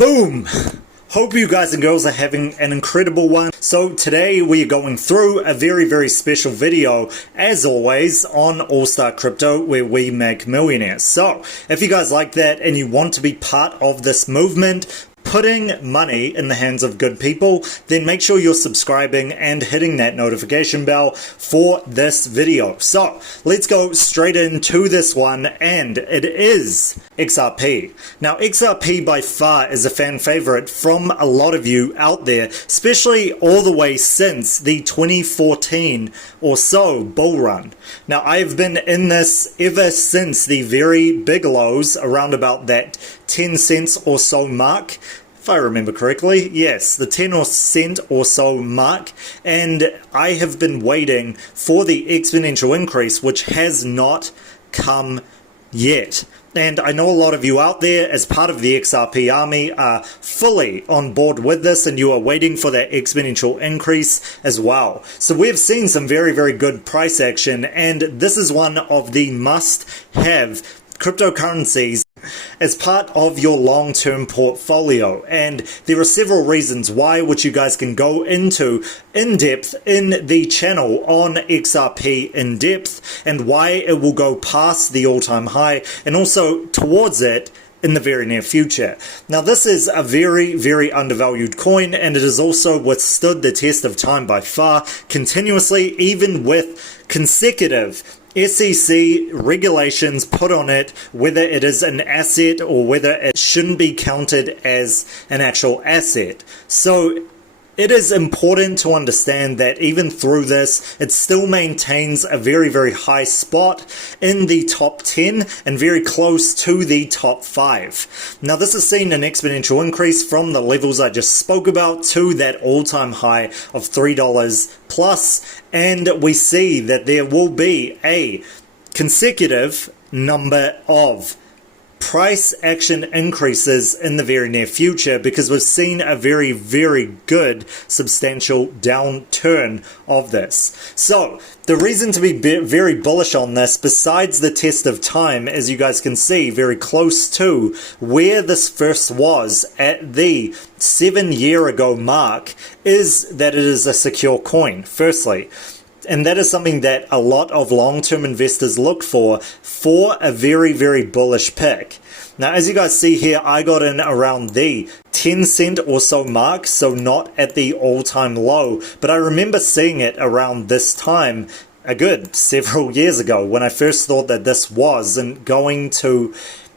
Boom! Hope you guys and girls are having an incredible one. So today we are going through a very special video, as always, on All-Star Crypto, where we make millionaires. So if you guys like that and you want to be part of this movement, putting money in the hands of good people, then make sure you're subscribing and hitting that notification bell for this video. So let's go straight into this one, and it is XRP. Now XRP by far is a fan favorite from a lot of you out there, especially all the way since the 2014 or so bull run. Now I've been in this ever since the very big lows around about that 10 cents or so mark. If I remember correctly, yes, the 10 cent or so mark, and I have been waiting for the exponential increase, which has not come yet. And I know a lot of you out there as part of the XRP army are fully on board with this, and you are waiting for that exponential increase as well. So we've seen some very good price action, and this is one of the must-have cryptocurrencies as part of your long-term portfolio. And there are several reasons why, which you guys can go into in depth in the channel on XRP in depth, and why it will go past the all-time high and also towards it in the very near future. Now this is a very undervalued coin, and it has also withstood the test of time by far, continuously, even with consecutive SEC regulations put on it, whether it is an asset or whether it shouldn't be counted as an actual asset. So it is important to understand that even through this, it still maintains a very high spot in the top 10 and very close to the top 5. Now this has seen an exponential increase from the levels I just spoke about to that all-time high of $3 plus, and we see that there will be a consecutive number of price action increases in the very near future, because we've seen a very good substantial downturn of this. So the reason to be very bullish on this, besides the test of time, as you guys can see very close to where this first was at the 7-year ago mark, is that it is a secure coin, firstly. And that is something that a lot of long-term investors look for a very bullish pick. Now, as you guys see here, I got in around the 10 cent or so mark, so not at the all-time low, but I remember seeing it around this time a good several years ago when I first thought that this wasn't going to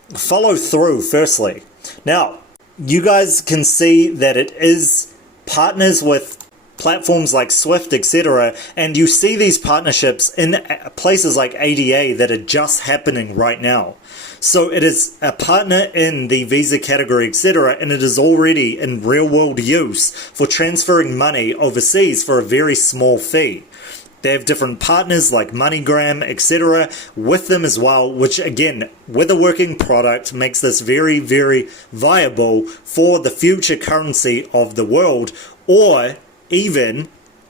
follow through, firstly. Now, you guys can see that it is partners with platforms like Swift, etc., and you see these partnerships in places like ADA that are just happening right now. So it is a partner in the Visa category, etc., and it is already in real-world use for transferring money overseas for a very small fee. They have different partners like MoneyGram, etc. with them as well, which again, with a working product, makes this very viable for the future currency of the world, or even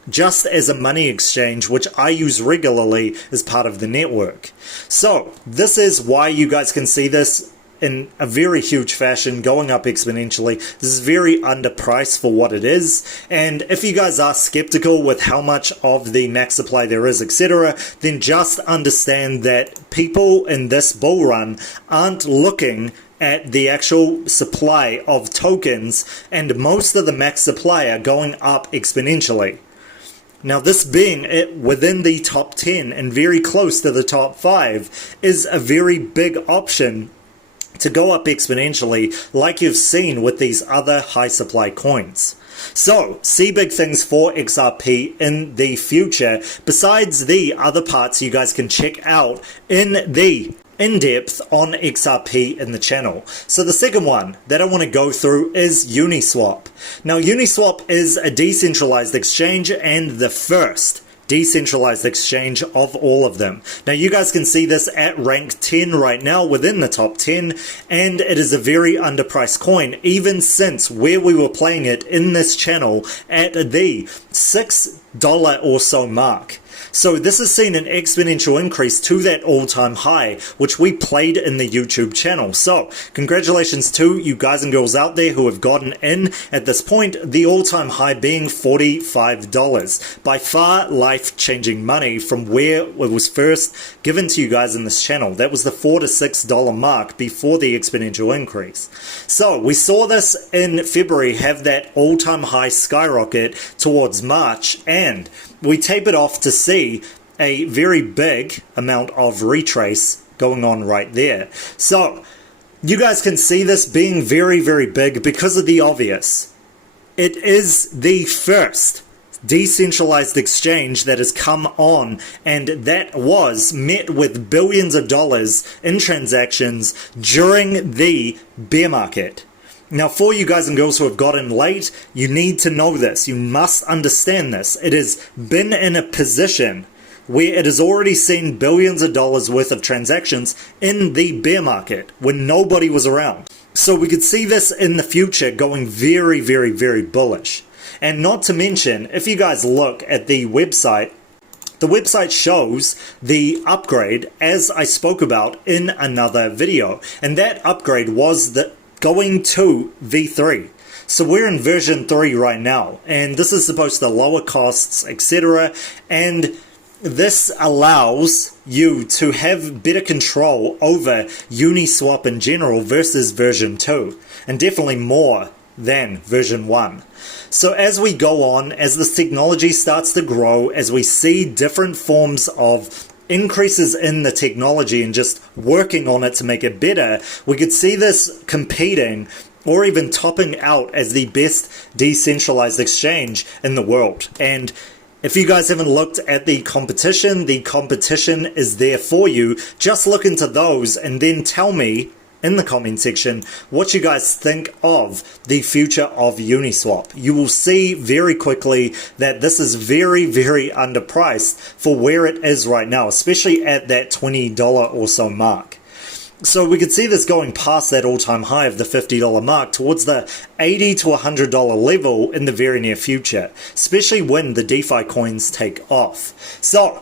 just as a money exchange, which I use regularly as part of the network. So this is why you guys can see this in a very huge fashion going up exponentially. This is very underpriced for what it is, and if you guys are skeptical with how much of the max supply there is, etc., then just understand that people in this bull run aren't looking at the actual supply of tokens, and most of the max supply are going up exponentially. Now this being it within the top 10 and very close to the top 5 is a very big option to go up exponentially, like you've seen with these other high supply coins. So see big things for XRP in the future, besides the other parts you guys can check out in the in-depth on XRP in the channel. So the second one that I want to go through is Uniswap. Now Uniswap is a decentralized exchange and the first decentralized exchange of all of them. Now you guys can see this at rank 10 right now within the top 10, and it is a very underpriced coin, even since where we were playing it in this channel at the $6 or so mark. So this has seen an exponential increase to that all-time high, which we played in the YouTube channel. So congratulations to you guys and girls out there who have gotten in at this point, the all-time high being $45. By far life-changing money from where it was first given to you guys in this channel. That was the $4 to $6 mark before the exponential increase. So we saw this in February have that all-time high skyrocket towards March, and we tapered off to see a very big amount of retrace going on right there. So you guys can see this being very, very big because of the obvious. It is the first decentralized exchange that has come on, and that was met with billions of dollars in transactions during the bear market. Now, for you guys and girls who have gotten late, you need to know this. You must understand this. It has been in a position where it has already seen billions of dollars worth of transactions in the bear market when nobody was around. So we could see this in the future going very, very, very bullish. And not to mention, if you guys look at the website shows the upgrade as I spoke about in another video. And that upgrade was going to V3. So we're in version 3 right now, and this is supposed to lower costs, etc. And this allows you to have better control over Uniswap in general versus version 2, and definitely more than version 1. So as we go on, as this technology starts to grow, as we see different forms of increases in the technology and just working on it to make it better, we could see this competing or even topping out as the best decentralized exchange in the world. And if you guys haven't looked at the competition is there for you. Just look into those and then tell me in the comment section what you guys think of the future of Uniswap. You will see very quickly that this is very, very underpriced for where it is right now, especially at that $20 or so mark. So we could see this going past that all-time high of the $50 mark towards the $80 to $100 level in the very near future, especially when the DeFi coins take off. So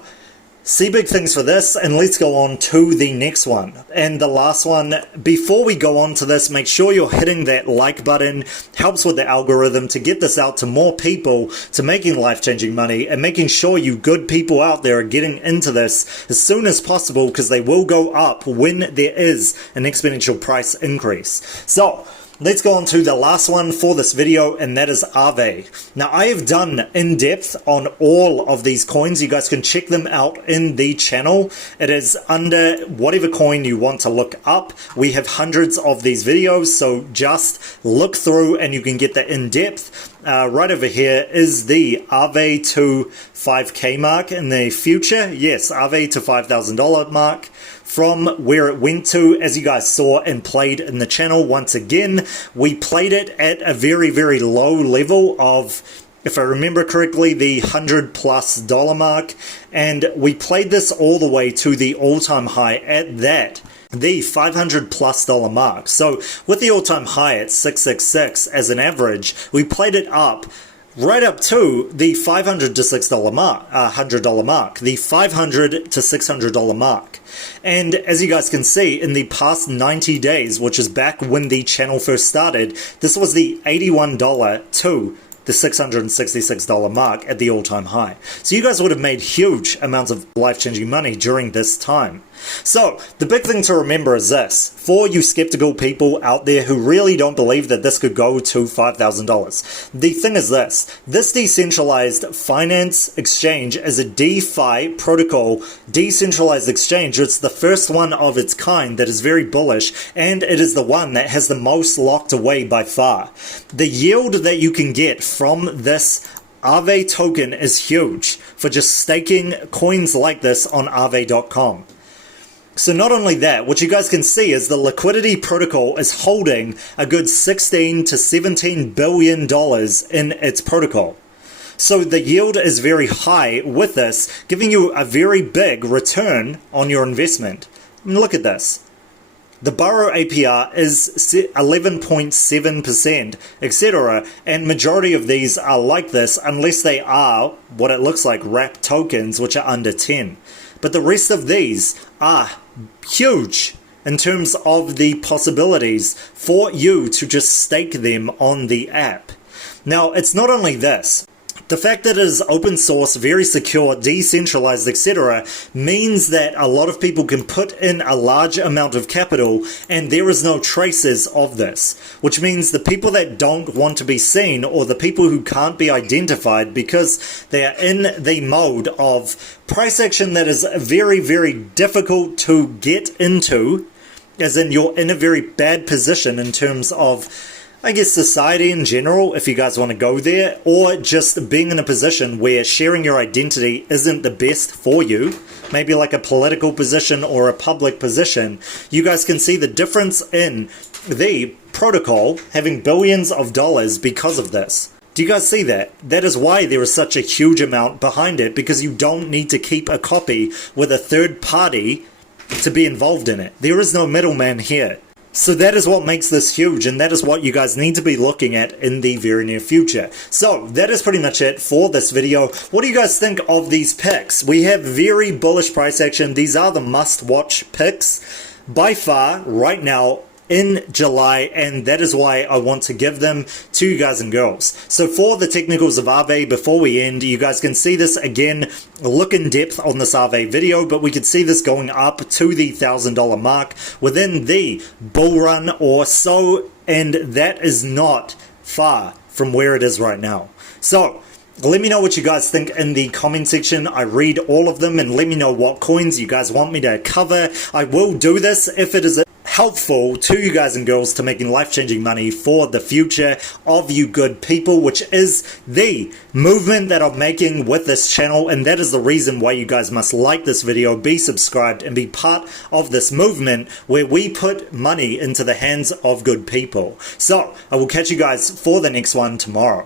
see big things for this, and let's go on to the next one and the last one. Before we go on to this, make sure you're hitting that like button. Helps with the algorithm to get this out to more people, to making life-changing money, and making sure you good people out there are getting into this as soon as possible, because they will go up when there is an exponential price increase. So let's go on to the last one for this video, and that is Aave. Now, I have done in-depth on all of these coins. You guys can check them out in the channel. It is under whatever coin you want to look up. We have hundreds of these videos, so just look through and you can get the in-depth. Right over here is the Aave to 5K mark in the future. Yes, Aave to $5,000 mark. From where it went to, as you guys saw and played in the channel once again, we played it at a very, very low level of, if I remember correctly, the $100+ mark, and we played this all the way to the all-time high at that, the $500+ mark. So with the all-time high at 666 as an average, we played it up right up to the $500 to $6 mark, $100 mark, the $500 to $600 mark. And as you guys can see, in the past 90 days, which is back when the channel first started, this was the $81 to the $666 mark at the all-time high. So you guys would have made huge amounts of life-changing money during this time. So the big thing to remember is this, for you skeptical people out there who really don't believe that this could go to $5,000. The thing is this decentralized finance exchange is a DeFi protocol decentralized exchange. It's the first one of its kind that is very bullish, and it is the one that has the most locked away by far. The yield that you can get from this Aave token is huge for just staking coins like this on Aave.com. So not only that, what you guys can see is the liquidity protocol is holding a good $16 to $17 billion in its protocol. So the yield is very high with this, giving you a very big return on your investment. I mean, look at this. The borrow APR is 11.7%, etc. And majority of these are like this unless they are what it looks like wrap tokens, which are under 10. But the rest of these are huge in terms of the possibilities for you to just stake them on the app. Now, it's not only this. The fact that it is open source, very secure, decentralized, etc. means that a lot of people can put in a large amount of capital and there is no traces of this. Which means the people that don't want to be seen, or the people who can't be identified because they are in the mode of price action that is very, very difficult to get into, as in you're in a very bad position in terms of, I guess, society in general, if you guys want to go there, or just being in a position where sharing your identity isn't the best for you, maybe like a political position or a public position, you guys can see the difference in the protocol having billions of dollars because of this. Do you guys see that? That is why there is such a huge amount behind it, because you don't need to keep a copy with a third party to be involved in it. There is no middleman here. So that is what makes this huge, and that is what you guys need to be looking at in the very near future. So that is pretty much it for this video. What do you guys think of these picks? We have very bullish price action. These are the must-watch picks by far right now in July, and that is why I want to give them to you guys and girls. So for the technicals of Aave, before we end, you guys can see this again, look in depth on this Aave video, but we could see this going up to the $1,000 mark within the bull run or so, and that is not far from where it is right now. So let me know what you guys think in the comment section. I read all of them, and let me know what coins you guys want me to cover. I will do this if it is helpful to you guys and girls to making life-changing money for the future of you good people, which is the movement that I'm making with this channel, and that is the reason why you guys must like this video, be subscribed, and be part of this movement where we put money into the hands of good people. So I will catch you guys for the next one tomorrow.